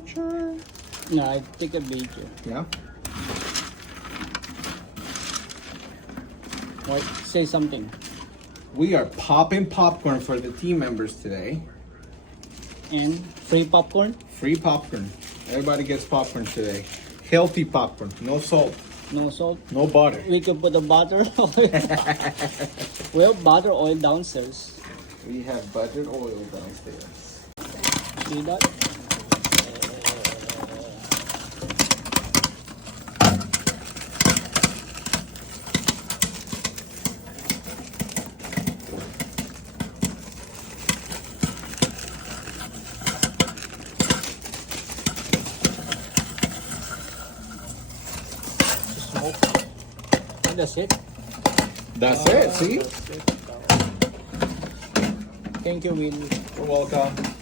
picture. No, I take a video. Yeah. What? Say something. We are popping popcorn for the team members today. And free popcorn? Free popcorn. Everybody gets popcorn today. Healthy popcorn. No salt. No salt. No butter. We can put the butter oil. We have butter oil downstairs. We have buttered oil downstairs. See that? Smoke. And that's it. That's it, see? Thank you, Willie. You're welcome.